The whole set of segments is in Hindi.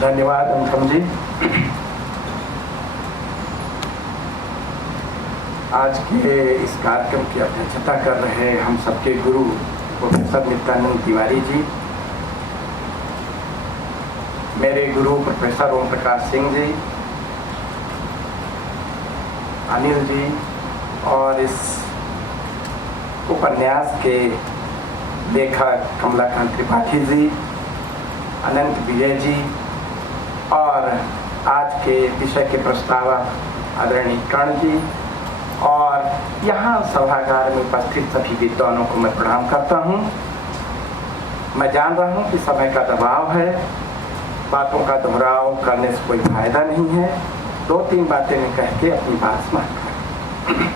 धन्यवाद अनुपम जी। आज के इस कार्यक्रम की अध्यक्षता कर रहे हम सबके गुरु प्रोफेसर नित्यानंद तिवारी जी, मेरे गुरु प्रोफेसर ओम प्रकाश सिंह जी, अनिल जी, और इस उपन्यास के लेखक कमलाकांत त्रिपाठी जी, अनंत विजय जी, और आज के विषय के प्रस्तावक आदरणीय कर्ण जी, और यहाँ सभागार में उपस्थित सभी विद्वानों को मैं प्रणाम करता हूँ। मैं जान रहा हूँ कि समय का दबाव है, बातों का दोहराव करने से कोई फायदा नहीं है। 2-3 बातें मैं कह के अपनी बात समाप्त करूँ।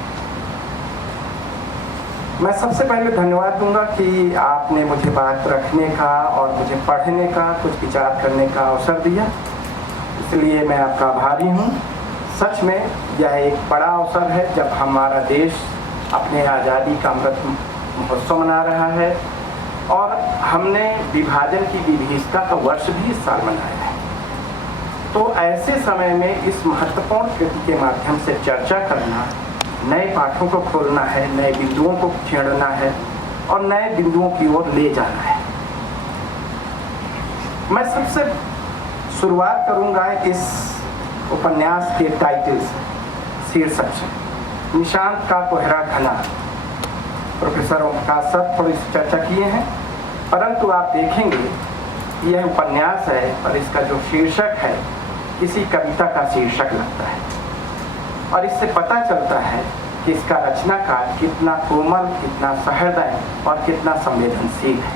मैं सबसे पहले धन्यवाद दूंगा कि आपने मुझे बात रखने का और मुझे पढ़ने का, कुछ विचार करने का अवसर दिया, इसलिए मैं आपका आभारी हूँ। सच में यह एक बड़ा अवसर है जब हमारा देश अपने आज़ादी का अमृत महोत्सव मना रहा है और हमने विभाजन की विभीषिका का वर्ष भी इस साल मनाया है। तो ऐसे समय में इस महत्वपूर्ण कृति के माध्यम से चर्चा करना, नए पाठों को खोलना है, नए बिंदुओं को छेड़ना है और नए बिंदुओं की ओर ले जाना है। मैं सबसे शुरुआत करूंगा इस उपन्यास के टाइटल से, शीर्षक से, निशांत का कोहरा घना। प्रोफेसर ओम प्रकाश सर थोड़ी सी चर्चा किए हैं, परंतु आप देखेंगे यह उपन्यास है और इसका जो शीर्षक है किसी कविता का शीर्षक लगता है और इससे पता चलता है कि इसका रचनाकार कितना कोमल, कितना सहृदय और कितना संवेदनशील है।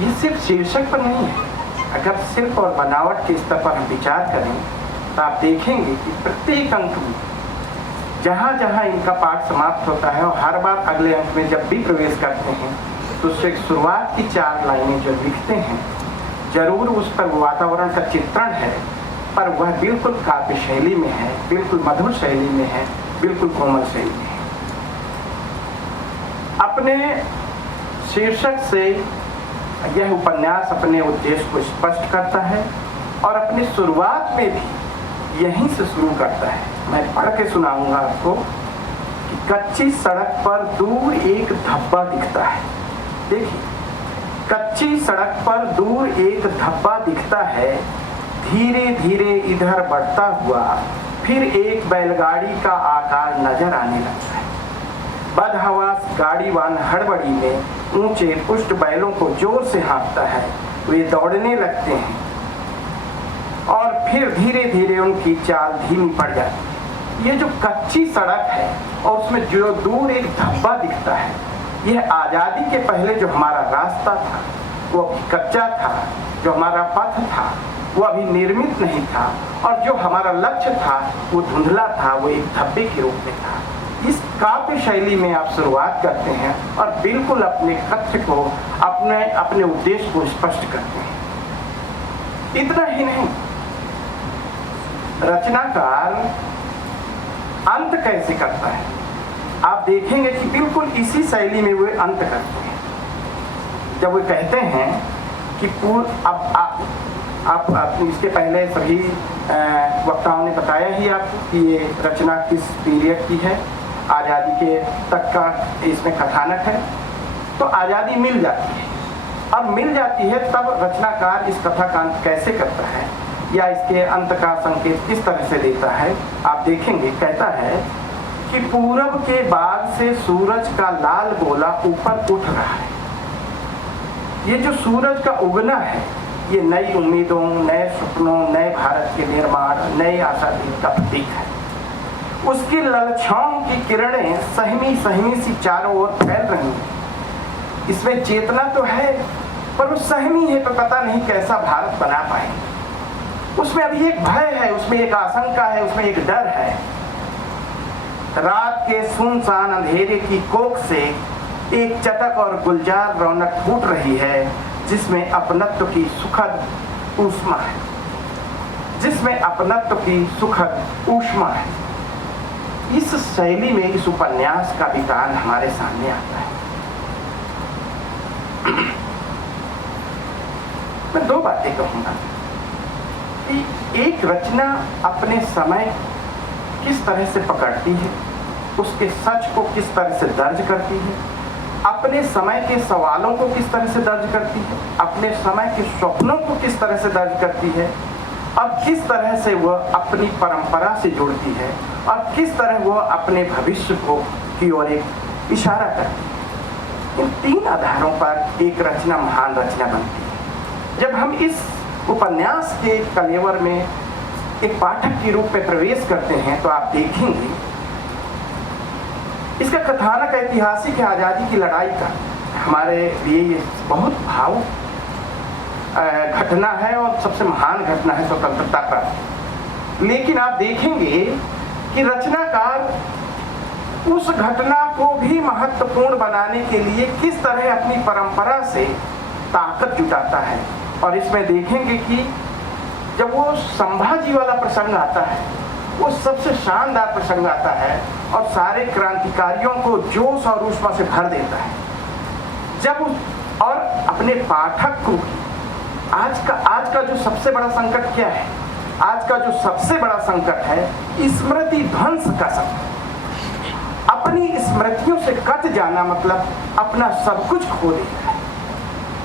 ये सिर्फ शीर्षक पर नहीं है। अगर शिल्प और बनावट के स्तर पर हम विचार करें तो आप देखेंगे कि प्रत्येक अंक में जहाँ जहाँ इनका पाठ समाप्त होता है और हर बार अगले अंक में जब भी प्रवेश करते हैं तो उससे शुरुआत की 4 लाइनें जो लिखते हैं, जरूर उस पर वातावरण का चित्रण है, पर वह बिल्कुल काव्य शैली में है, बिल्कुल मधुर शैली में है, बिल्कुल कोमल शैली में है। अपने शीर्षक से यह उपन्यास अपने उद्देश्य को स्पष्ट करता है और अपनी शुरुआत में भी यहीं से शुरू करता है। मैं पढ़ के सुनाऊंगा आपको कि कच्ची सड़क पर दूर एक धब्बा दिखता है। देखिए, कच्ची सड़क पर दूर एक धब्बा दिखता है, धीरे धीरे इधर बढ़ता हुआ फिर एक बैलगाड़ी का आकार नजर आने लगता है। बदहवास गाड़ीवान हड़बड़ी में ऊंचे पुष्ट बैलों को जोर से हाँकता है, वे दौड़ने लगते हैं और फिर धीरे धीरे उनकी चाल धीमी पड़ जाती है। ये जो कच्ची सड़क है और उसमें जो दूर एक धब्बा दिखता है, यह आज़ादी के पहले जो हमारा रास्ता था वो कच्चा था, जो हमारा पथ था वो अभी निर्मित नहीं था और जो हमारा लक्ष्य था वो धुंधला था, वो एक धब्बे के रूप में था। इस काव्य शैली में आप शुरुआत करते हैं और बिल्कुल अपने कथ्य को, अपने उद्देश्य को स्पष्ट करते हैं। इतना ही नहीं, रचनाकार अंत कैसे करता है आप देखेंगे कि बिल्कुल इसी शैली में वे अंत करते हैं। जब वे कहते हैं कि आप इसके पहले सभी वक्ताओं ने बताया ही आपको कि ये रचना किस पीरियड की है, आज़ादी के तक का इसमें कथानक है। तो आज़ादी मिल जाती है और मिल जाती है तब रचनाकार इस कथा का अंत कैसे करता है या इसके अंत का संकेत किस तरह से देता है आप देखेंगे। कहता है कि पूरब के बाग से सूरज का लाल गोला ऊपर उठ रहा है। ये जो सूरज का उगना है ये नई उम्मीदों, नए सपनों, नए भारत के निर्माण, नए आशादीप का प्रतीक है। उसकी ललछाओं की किरणें सहमी सहमी सी चारों ओर फैल रही हैं। इसमें चेतना तो है पर वो सहमी है, तो पता नहीं कैसा भारत बना पाएंगे। उसमें अभी एक भय है, उसमें एक आशंका है, उसमें एक डर है। रात के सुनसान अंधेरे की कोख से एक चटक और गुलजार रौनक फूट रही है जिसमें अपनत्व की सुखद ऊष्मा है, जिसमें अपनत्व की सुखद ऊष्मा है। इस शैली में इस उपन्यास का विधान हमारे सामने आता है। मैं 2 बातें कहूंगा। कि एक रचना अपने समय किस तरह से पकड़ती है, उसके सच को किस तरह से दर्ज करती है, अपने समय के सवालों को किस तरह से दर्ज करती है, अपने समय के स्वप्नों को किस तरह से दर्ज करती है, और किस तरह से वह अपनी परंपरा से जुड़ती है, और किस तरह वह अपने भविष्य को की ओर एक इशारा करती है। इन तीन आधारों पर एक रचना महान रचना बनती है। जब हम इस उपन्यास के कलेवर में एक पाठक के रूप में प्रवेश करते हैं तो आप देखेंगे इसका कथानक ऐतिहासिक आज़ादी की लड़ाई का हमारे लिए ये बहुत भावुक घटना है और सबसे महान घटना है स्वतंत्रता का। लेकिन आप देखेंगे कि रचनाकार उस घटना को भी महत्वपूर्ण बनाने के लिए किस तरह अपनी परंपरा से ताकत जुटाता है। और इसमें देखेंगे कि जब वो संभाजी वाला प्रसंग आता है, वो सबसे शानदार प्रसंग आता है और सारे क्रांतिकारियों को जोश और ऊष्मा से भर देता है। जब और अपने पाठक को आज का जो सबसे बड़ा संकट क्या है? आज का जो सबसे बड़ा संकट है स्मृति ध्वंस का संकट। अपनी स्मृतियों से कट जाना मतलब अपना सब कुछ खो देना है।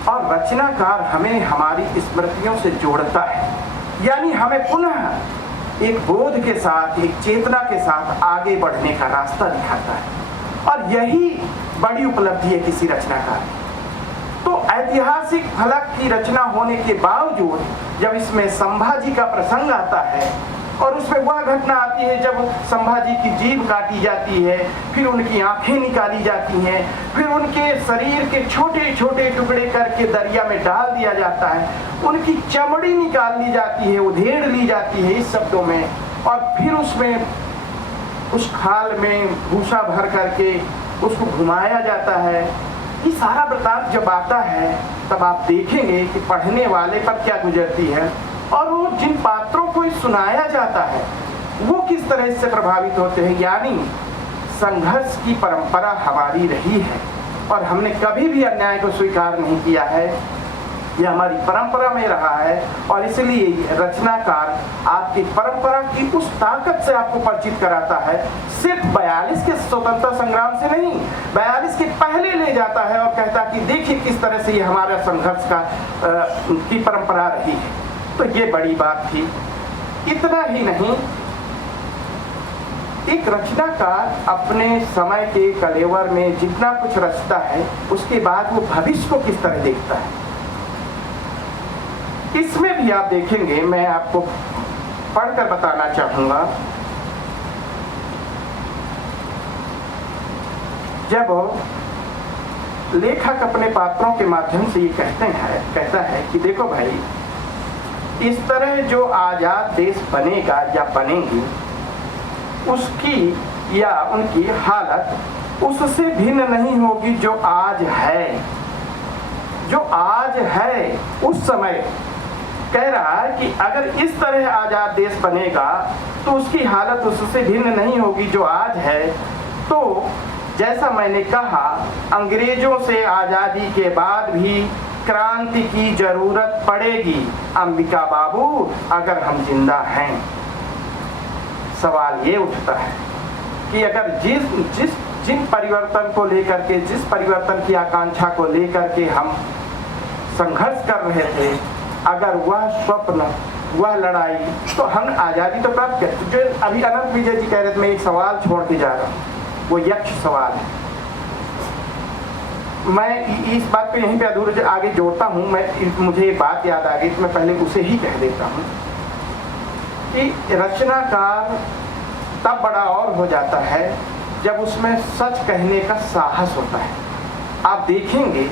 और रचनाकार हमें हमारी स्मृतियों से जोड़ता है, यानी हमें पुनः एक बोध के साथ, एक चेतना के साथ आगे बढ़ने का रास्ता दिखाता है। और यही बड़ी उपलब्धि है किसी रचनाकार की। तो ऐतिहासिक फलक की रचना होने के बावजूद जब इसमें संभाजी का प्रसंग आता है और उसमें वह घटना आती है जब संभाजी की जीभ काटी जाती है, फिर उनकी आंखें निकाली जाती हैं, फिर उनके शरीर के छोटे छोटे टुकड़े करके दरिया में डाल दिया जाता है, उनकी चमड़ी निकाल ली जाती है, उधेड़ ली जाती है इस शब्दों में, और फिर उसमें उस खाल में भूसा भर करके उसको घुमाया जाता है। ये सारा वृतांत जब आता है तब आप देखेंगे कि पढ़ने वाले पर क्या गुजरती है और वो जिन पात्रों को सुनाया जाता है वो किस तरह से प्रभावित होते हैं। यानी संघर्ष की परंपरा हमारी रही है और हमने कभी भी अन्याय को स्वीकार नहीं किया है, यह हमारी परंपरा में रहा है। और इसलिए रचनाकार आपकी परंपरा की उस ताकत से आपको परिचित कराता है, सिर्फ 42 के स्वतंत्रता संग्राम से नहीं, 42 के पहले ले जाता है और कहता कि देखिए किस तरह से ये हमारा संघर्ष की परंपरा रही है। तो ये बड़ी बात थी। इतना ही नहीं, एक रचनाकार अपने समय के कलेवर में जितना कुछ रचता है उसके बाद वो भविष्य को किस तरह देखता है, इसमें भी आप देखेंगे। मैं आपको पढ़कर बताना चाहूंगा। जब लेखक अपने पात्रों के माध्यम से ये कहता है कि देखो भाई, इस तरह जो आजाद देश बनेगा या बनेगी उसकी या उनकी हालत उससे भिन्न नहीं होगी जो आज है। जो आज है उस समय कह रहा है कि अगर इस तरह आजाद देश बनेगा तो उसकी हालत उससे भिन्न नहीं होगी जो आज है। तो जैसा मैंने कहा, अंग्रेजों से आजादी के बाद भी क्रांति की जरूरत पड़ेगी अंबिका बाबू, अगर हम जिंदा हैं। सवाल ये उठता है कि अगर जिन परिवर्तन को लेकर के, जिस परिवर्तन की आकांक्षा को लेकर के हम संघर्ष कर रहे थे, अगर वह स्वप्न, वह लड़ाई, तो हम आज़ादी तो प्राप्त कर। जो अभी अनंत विजय जी कह रहे थे, मैं एक सवाल छोड़ के जा रहा हूँ, वो यक्ष सवाल है। मैं इस बात पे यहीं पे अधूरे आगे जोड़ता हूँ। मुझे ये बात याद आ गई तो मैं पहले उसे ही कह देता हूँ कि रचनाकार तब बड़ा और हो जाता है जब उसमें सच कहने का साहस होता है। आप देखेंगे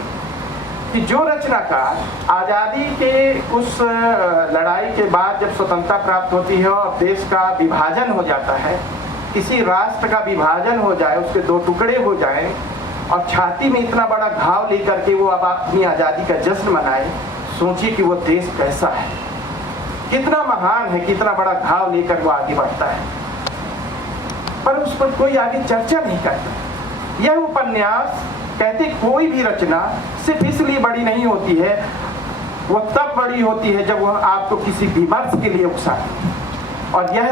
कि जो रचनाकार आज़ादी के उस लड़ाई के बाद जब स्वतंत्रता प्राप्त होती है और देश का विभाजन हो जाता है, किसी राष्ट्र का विभाजन हो जाए, उसके दो टुकड़े हो जाएं और छाती में इतना बड़ा घाव लेकर के वो अब अपनी आज़ादी का जश्न मनाए, सोचिए कि वो देश कैसा है, कितना महान है, कितना बड़ा घाव लेकर वो आगे बढ़ता है। पर उस पर कोई आगे चर्चा नहीं करता। यह उपन्यास कहते कोई भी रचना सिर्फ इसलिए बड़ी नहीं होती है वो तब बड़ी होती है जब वह आपको किसी विमर्श के लिए उकसाती है। और यह